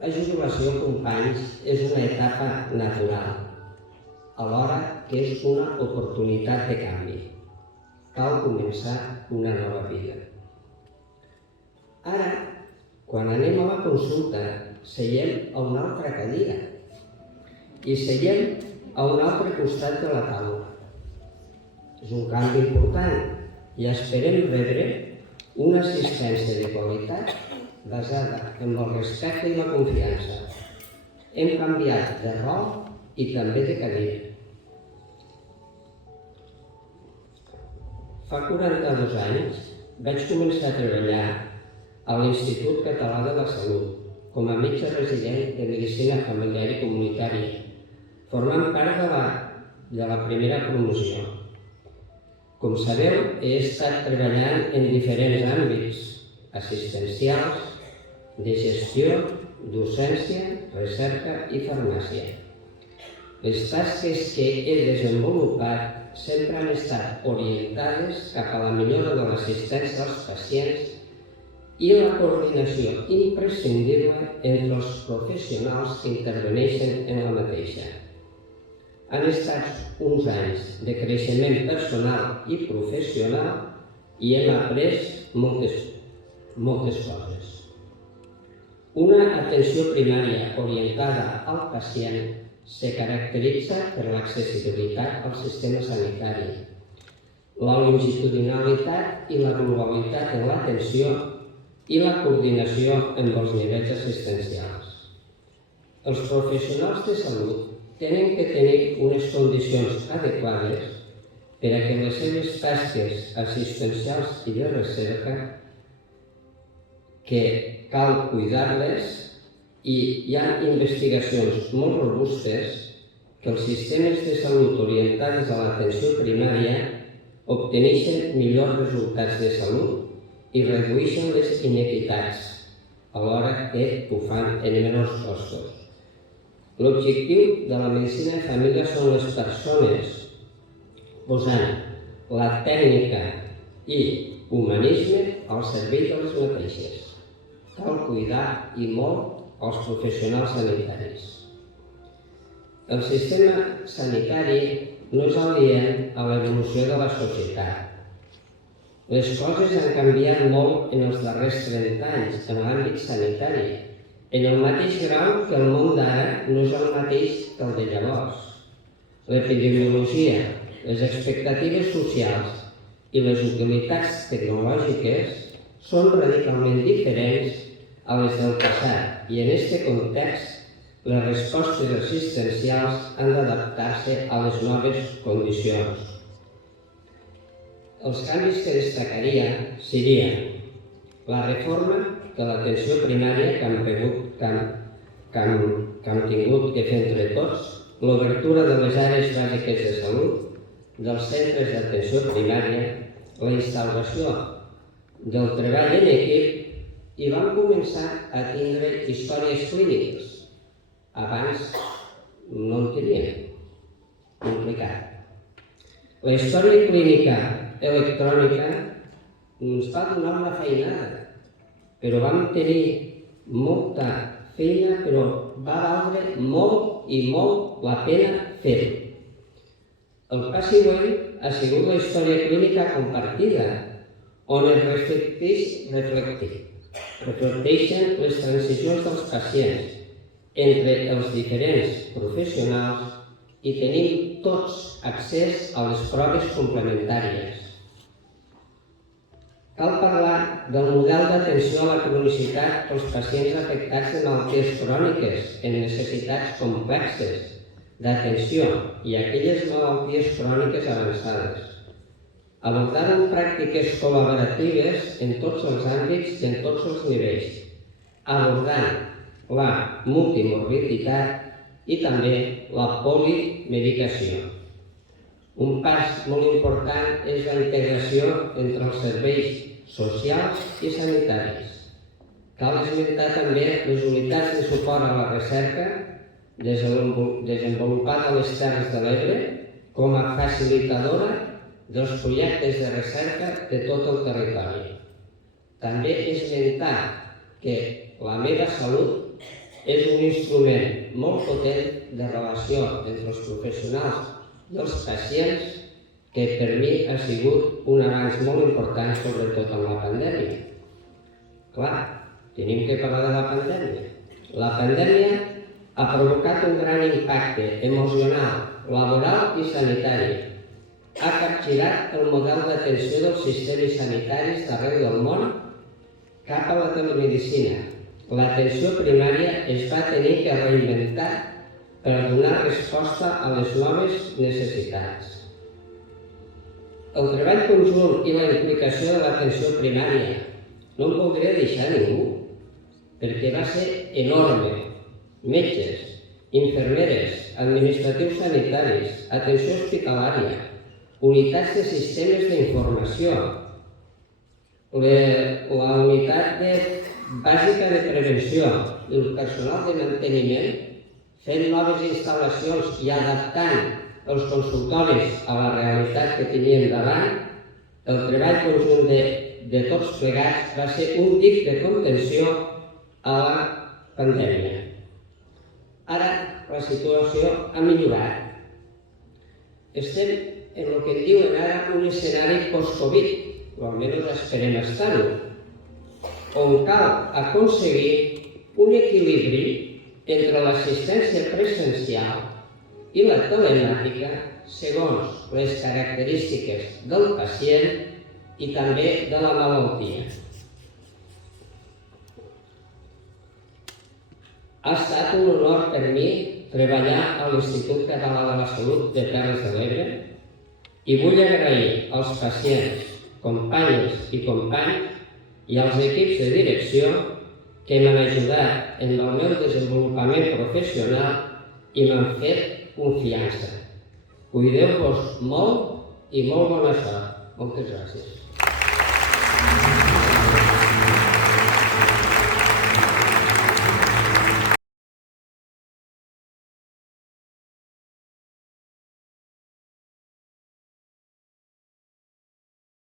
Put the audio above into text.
La jubilació, companys, és una etapa natural, alhora que és una oportunitat de canvi. Cal començar una nova vida. Ara, quan anem a la consulta, seiem a una altra cadira i seiem a un altre costat de la taula. És un canvi important i esperem rebre una assistència de qualitat basada en el respecte i la confiança. Hem canviat de rol i també de cadira. Fa 42 anys vaig començar a treballar a l'Institut Català de la Salut com a metge resident de Medicina Familiar i Comunitària, formant part de la primera promoció. Com sabeu, he estat treballant en diferents àmbits assistencials, de gestió, docència, recerca i farmàcia. Les tasques que he desenvolupat sempre han estat orientades cap a la millora de l'assistència als pacients i la coordinació imprescindible entre els professionals que interveneixen en la mateixa. Han estat uns anys de creixement personal i professional i hem après moltes coses. Una atenció primària orientada al pacient se caracteritza per l'accessibilitat al sistema sanitari, la longitudinalitat i la globalitat en l'atenció i la coordinació amb els nivells assistencials. Els professionals de salut tenen que tenir unes condicions adequades per a que les seves tasques assistencials i de recerca, que cal cuidar-les, i hi ha investigacions molt robustes que els sistemes de salut orientats a l'atenció primària obteneixen millors resultats de salut i redueixen les inequitats, alhora que ho fan en menors costos. L'objectiu de la medicina de família són les persones, posant la tècnica i humanisme al servei de les mateixes. Cal cuidar i molt els professionals sanitaris. El sistema sanitari no és aliè a l'evolució de la societat. Les coses han canviat molt en els darrers 30 anys en l'àmbit sanitari, en el mateix grau que el món d'ara no és el mateix que el de llavors. L'epidemiologia, les expectatives socials i les utilitats tecnològiques són radicalment diferents a les del passat i en aquest context les respostes assistencials han d'adaptar-se a les noves condicions. Els canvis que destacaria serien la reforma de l'atenció primària que hem tingut que fer entre tots, l'obertura de les àrees bàsiques de salut, dels centres d'atenció primària, la instal·lació del treball en equip i vam començar a tindre històries clíniques. Abans no en teníem. Complicat. La història clínica electrònica ens va donar una feinada, però vam tenir molta feina, però va valdre molt i molt la pena fer-ho. El pas següent ha sigut la història clínica compartida, on es reflecteixen les transicions dels pacients entre els diferents professionals i tenim tots accés a les proves complementàries. Cal parlar del model d'atenció a la cronicitat pels pacients afectats de malalties cròniques en necessitats complexes d'atenció i aquelles malalties cròniques avançades. Abordar pràctiques col·laboratives en tots els àmbits i en tots els nivells, abordant la multimorbiditat i també la polimedicació. Un pas molt important és la integració entre els serveis socials i sanitaris. Cal esmentar també les unitats de suport a la recerca desenvolupada a les Terres de l'Ebre com a facilitadora dels projectes de recerca de tot el territori. També esmentar que la meva salut és un instrument molt potent de relació entre els professionals i els pacients que per mi ha sigut un avanç molt important, sobretot amb la pandèmia. Clar, tenim que parlar de la pandèmia. La pandèmia ha provocat un gran impacte emocional, laboral i sanitari. Ha capgirat el model d'atenció dels sistemes sanitaris d'arreu del món cap a la telemedicina. L'atenció primària es va tenir que reinventar per donar resposta a les noves necessitats. El treball conjunt i la implicació de l'atenció primària no em voldria deixar ningú, perquè va ser enorme. Metges, infermeres, administratius sanitaris, atenció hospitalària, unitats de sistemes d'informació, la unitat bàsica de prevenció i el personal de manteniment fent noves instal·lacions i adaptant els consultoris a la realitat que teníem davant. El treball conjunt de tots plegats va ser un dic de contenció a la pandèmia. Ara la situació ha millorat. Estem en el que en diuen ara un escenari post-Covid, o almenys esperem estar-ho, on cal aconseguir un equilibri entre l'assistència presencial i la telemàtica segons les característiques del pacient i també de la malaltia. Ha estat un honor per mi treballar a l'Institut Català de la Salut de Terres de l'Ebre i vull agrair als pacients, companyes i companys i als equips de direcció que m'han ajudat en el meu desenvolupament professional i m'han fet confiança. Cuideu-vos molt i molt bona sort. Moltes gràcies.